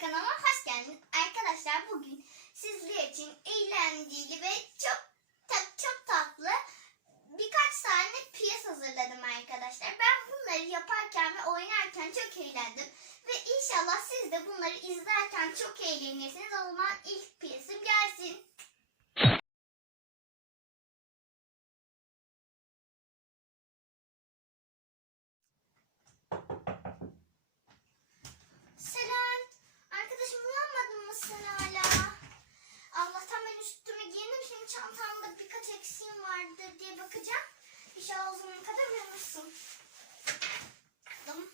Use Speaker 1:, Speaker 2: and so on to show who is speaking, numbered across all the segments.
Speaker 1: Kanalıma hoş geldiniz. Arkadaşlar bugün sizler için eğlenceli ve çok çok, çok tatlı birkaç tane piyes hazırladım arkadaşlar. Ben bunları yaparken ve oynarken çok eğlendim. Ve inşallah siz de bunları izlerken çok eğlenirsiniz. O zaman ilk piyesim gelsin. Selen, arkadaşım uyanmadın mı sen hala? Allah'tan ben üstümü giyindim. Şimdi çantamda birkaç eksiğim vardır diye bakacağım. İnşallah o zamana kadar uyanırsın. Bakalım.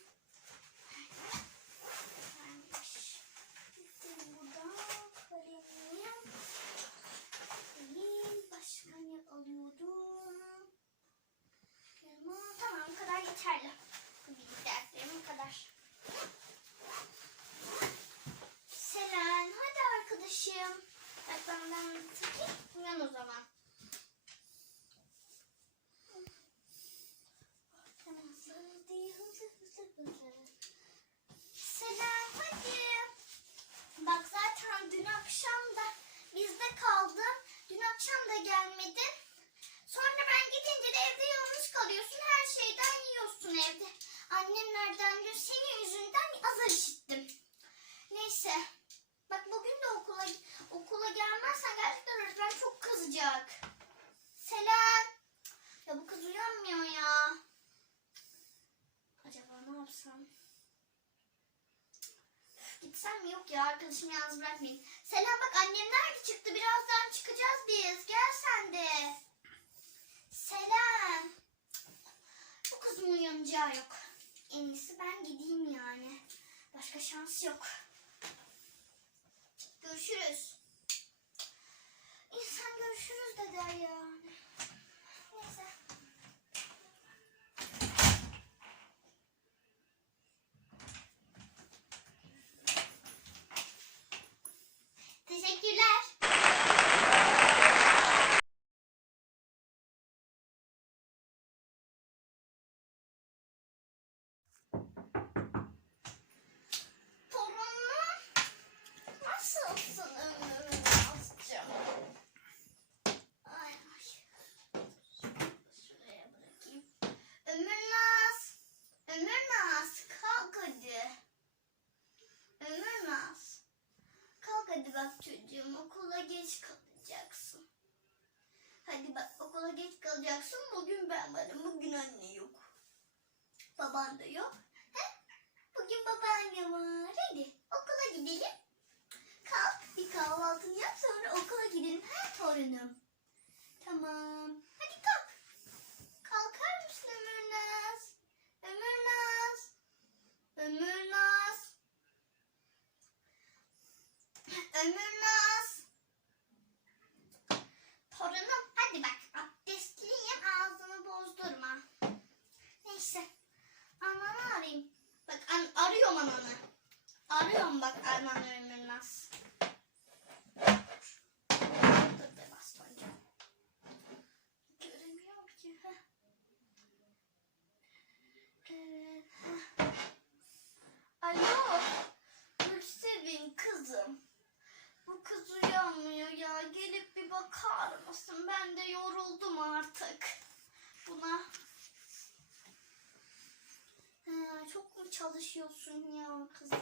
Speaker 1: Varmış. Bizim burada kalemim. Kalem. Başka ne alıyordum? Ama tamam bu kadar yeterli. Bilgi derslerim bu kadar. Selen, hadi arkadaşım. Bak benden takayım, uyan o zaman. Selen, hadi. Bak zaten dün akşam da bizde kaldın. Dün akşam da gelmedin. Sonra ben gidince de evde yalnız kalıyorsun. Her şeyden yiyorsun evde. Annemlerden dün senin yüzünden azar işittim. Neyse. Bak bugün de okula okula gelmezsen gerçekten öğretmen çok kızacak. Selen. Ya bu kız uyanmıyor ya. Acaba ne yapsam? Gitsem yok ya arkadaşımı yalnız bırakmayayım. Selen bak annemler de çıktı. Birazdan çıkacağız biz. Gel sen de. Selen. Bu kızın uyanacağı yok. En iyisi ben gideyim yani. Başka şans yok. Görüşürüz. İnsan görüşürüz de der yani. Neyse. Teşekkürler. Torunum. Nasılsın Ömür Nazcığım? Ay ay. Şuraya bırakayım. Ömür Naz. Ömür Naz kalk hadi. Ömür Naz. Kalk hadi bak çocuğum okula geç kalacaksın. Hadi bak okula geç kalacaksın. Bugün ben varım. Bugün anne yok. Baban da yok. He? Bugün babaanne var. Hadi okula gidelim. Kalk bir kahvaltını yap sonra okula gidelim. He torunum. Tamam. Hadi kalk. Kalkar mısın Ömür Naz? Ömür Naz. Ömür Naz. Ömür Naz. Torunum hadi bak abdestliyim ağzını bozdurma. Neyse. Ananı arayayım. Bak arıyorum ananı. Arıyorum bak ananı Ömür Naz. Dur be bastonca. Göremiyorum ki. Heh. Evet. heh. Alo. Gülsevin kızım. Bu kız uyanmıyor ya. Gelip bir bakar mısın? Ben de yoruldum artık. Buna. Ha, çok mu çalışıyorsun ya kızım?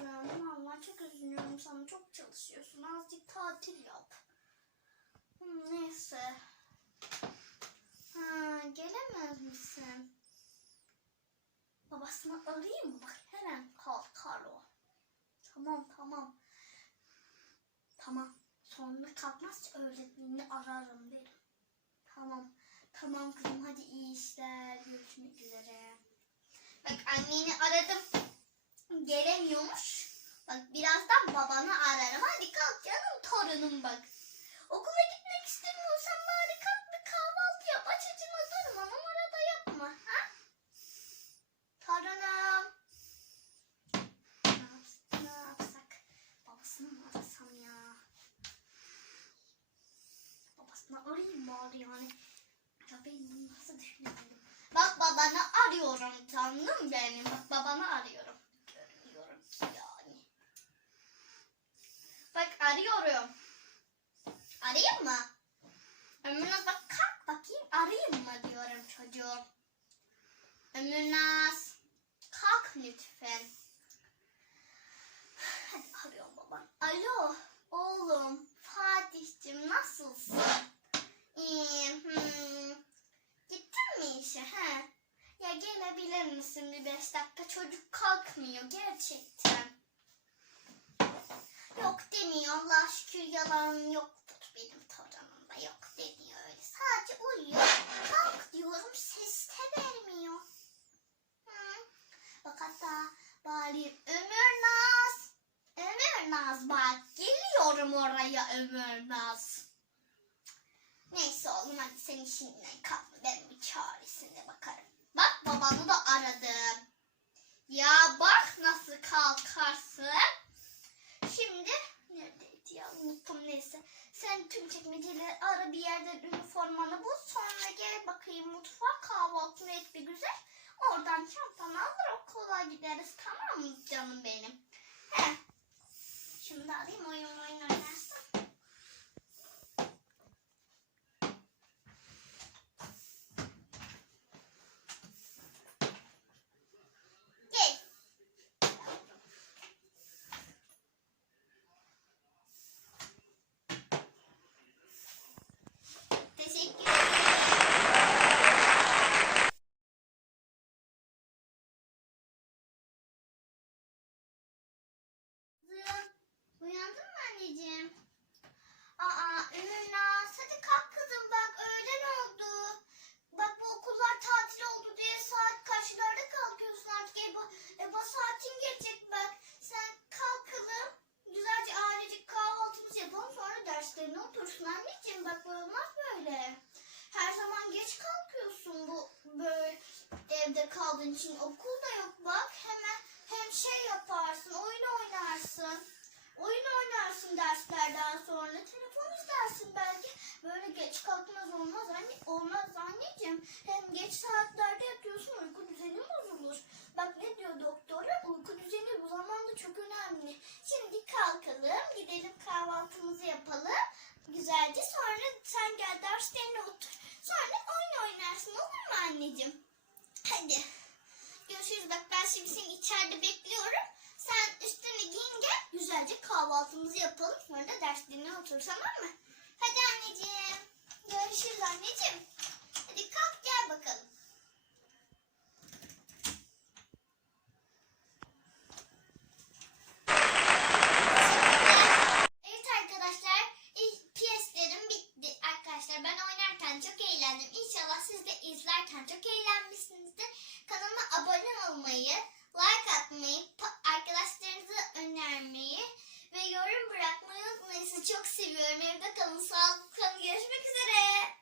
Speaker 1: Vallahi çok üzülüyorum sana. Çok çalışıyorsun. Azıcık tatil yap. Neyse. Ha, gelemez misin? Babasını arayayım mı? Bak hemen kalkar o. Tamam tamam. Tamam. Sonra kalkmazsa öğretmenini ararım derim. Tamam. Tamam kızım hadi iyi işler. Görüşmek üzere. Bak anneni aradım. Gelemiyormuş. Bak birazdan babanı ararım. Hadi kalk canım torunum bak. Okula gitmek istemiyorsan bari kalk bir kahvaltı yap. Aç açına durma. Numara da yapma. Ha? Torunum. Ne, ne yapsak? Babasını mı arasam ya? Babasını arayayım bari yani. Ya ben bunu nasıl düşünemedim? Bak babanı arıyorum canım benim. Bak babanı arıyorum. Alo oğlum Fatih'cim nasılsın? İyiyim. Hmm. Gittin mi işe? He. Ya gelebilir misin bir beş dakika? Çocuk kalkmıyor gerçekten. Yok demiyor Allah şükür yalan yoktur benim torunumda yok demiyor öyle. Sadece uyuyor. Kalk diyorum ses de vermiyor. Hı. Bak hatta bağırayım. Ömür Naz. Ömür Naz bak geliyorum oraya Ömür Naz. Neyse oğlum hadi sen işinle kalkma ben bir çaresine bakarım. Bak babanı da aradım. Ya bak nasıl kalkarsın. Şimdi neredeydi ya unuttum neyse. Sen tüm çekmeceleri ara bir yerden üniformanı bul. Sonra gel bakayım mutfağa kahvaltını et bir güzel. Oradan çantanı alır okula gideriz tamam mı canım benim? Heh. Şimdi alayım oyun oyun oynarsın. Gel. Teşekkür ederim. Kızım, uyandın mı anneciğim? Aa, Ömür Naz, hadi kalk kızım bak öğlen oldu. Bak bu okullar tatil oldu diye saat kaçlarda kalkıyorsun artık? Eba, eba saatin gelecek bak. Sen kalkalım, güzelce ailecek kahvaltımızı yapalım sonra otursun anneciğim. Bak olmaz böyle. Her zaman geç kalkıyorsun bu böyle evde kaldığın için. Okul da yok bak. Hemen hem şey yaparsın, oyun oynarsın. Oyun oynarsın derslerden sonra. Telefon izlersin belki. Böyle geç kalkmaz olmaz anne. Olmaz anneciğim. Hem geç saatlerde yatıyorsun uyku düzenin bozulur. Bak ne diyor doktora? Uyku düzeni bu zamanda çok önemli. Şimdi kalkalım, gidelim kahvaltımızı yapalım. Güzelce sonra sen gel derslerine otur. Sonra oyun oynarsın olur mu anneciğim? Hadi. Görüşürüz. Bak ben şimdi seni içeride bekliyorum. Sen üstüne giyin gel. Güzelce kahvaltımızı yapalım. Sonra da derslerine otur tamam mı? Hadi anneciğim. Görüşürüz anneciğim. Hadi kalk gel bakalım. Evet arkadaşlar piyeslerim bitti. Arkadaşlar ben oynarken çok eğlendim. İnşallah siz de izlerken çok eğlenmişsinizdir. Kanalıma abone olmayı, like atmayı, arkadaşlarınıza önermeyi ve yorum bırakmayı unutmayın. Sizi çok seviyorum. Evde kalın. Sağlıklı kalın. Görüşmek üzere.